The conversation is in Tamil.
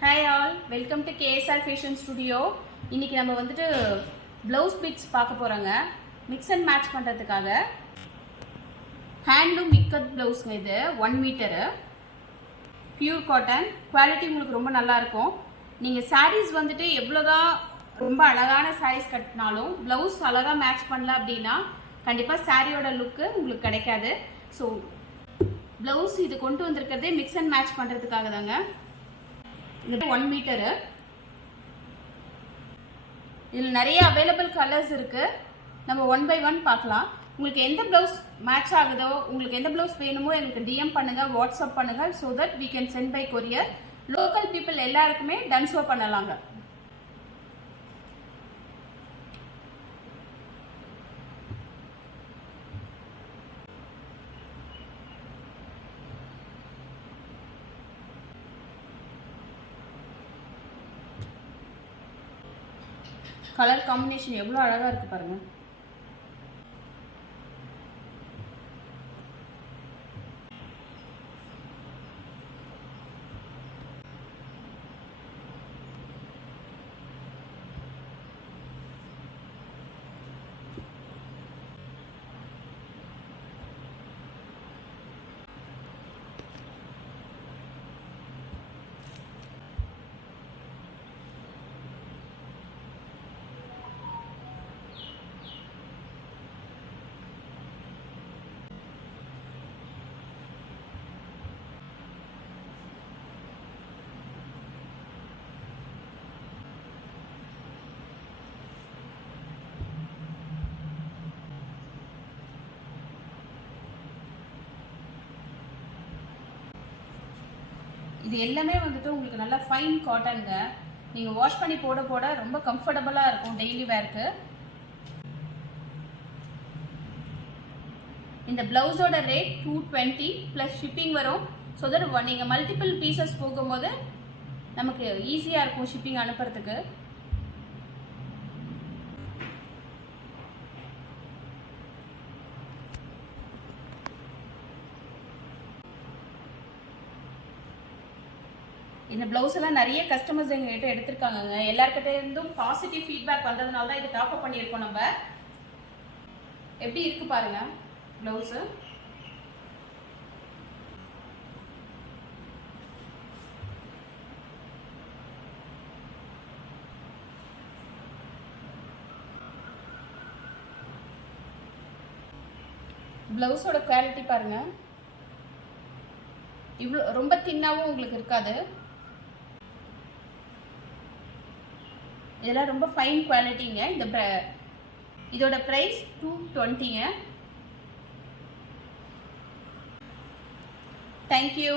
Hi all, welcome to KSR Fashion Studio. இன்னைக்கு நம்ம வந்துட்டு ப்ளவுஸ் பிட்ஸ் பார்க்க போறோங்க. மிக்ஸ் அண்ட் மேட்ச் பண்றதுக்காக ஹேண்ட்லூம் இக்கத் ப்ளவுஸ்ங்க. இது 1 மீட்டர் பியூர் காட்டன். குவாலிட்டி உங்களுக்கு ரொம்ப நல்லா இருக்கும். நீங்க சாரீஸ் வந்துட்டு எவ்வளவுதான் ரொம்ப அழகான சாரீஸ் கட்டினாலும் ப்ளவுஸ் அழகா மேட்ச் பண்ணல அப்படின்னா கண்டிப்பா சாரியோட லுக் உங்களுக்கு கிடைக்காது. ஸோ ப்ளவுஸ் இது கொண்டு வந்திருக்கிறதே மிக்ஸ் அண்ட் மேட்ச் பண்றதுக்காக தாங்க. இது 1 மீட்டர். இதில் நிறைய அவைலபிள் கலர்ஸ் இருக்கு. நம்ம 1 by 1 பார்க்கலாம். உங்களுக்கு எந்த ப்ளவுஸ் மேட்ச் ஆகுதோ, உங்களுக்கு எந்த ப்ளவுஸ் வேணுமோ எங்களுக்கு டிஎம் பண்ணுங்க, வாட்ஸ்அப் பண்ணுங்க. So that we can send by courier. Local people எல்லாருக்குமே டன் ஷோ பண்ணலாங்க. கலர் காம்பினேஷன் எவ்வளோ அழகாக இருக்குது பாருங்கள். இது எல்லாமே வந்துட்டு உங்களுக்கு நல்லா ஃபைன் காட்டனுங்க. நீங்கள் வாஷ் பண்ணி போட போட ரொம்ப கம்ஃபர்டபுளாக இருக்கும் டெய்லி வேர்க்கு. இந்த ப்ளவுஸோட ரேட் 220 ப்ளஸ் ஷிப்பிங் வரும். ஸோ தட் நீங்கள் மல்டிபிள் பீசஸ் போகும்போது நமக்கு ஈஸியாக இருக்கும் ஷிப்பிங் அனுப்புறதுக்கு. இந்த ப்ளவுஸ் எல்லாம் நிறைய கஸ்டமர்ஸ் எங்ககிட்ட எடுத்திருக்காங்க. எல்லார்கிட்ட இருந்தும் பாசிட்டிவ் ஃபீட்பேக் வந்ததுனால தான் இது டாப் அப் பண்ணியிருக்கோம். நம்ம எப்படி இருக்கு பாருங்க ப்ளவுஸ். ப்ளவுஸோட குவாலிட்டி பாருங்க. இவ்வளோ ரொம்ப தின்னாவும் உங்களுக்கு இருக்காது. இதெல்லாம் ரொம்ப ஃபைன் குவாலிட்டிங்க. இதோட ப்ரைஸ் 220ங்க. தேங்க்யூ.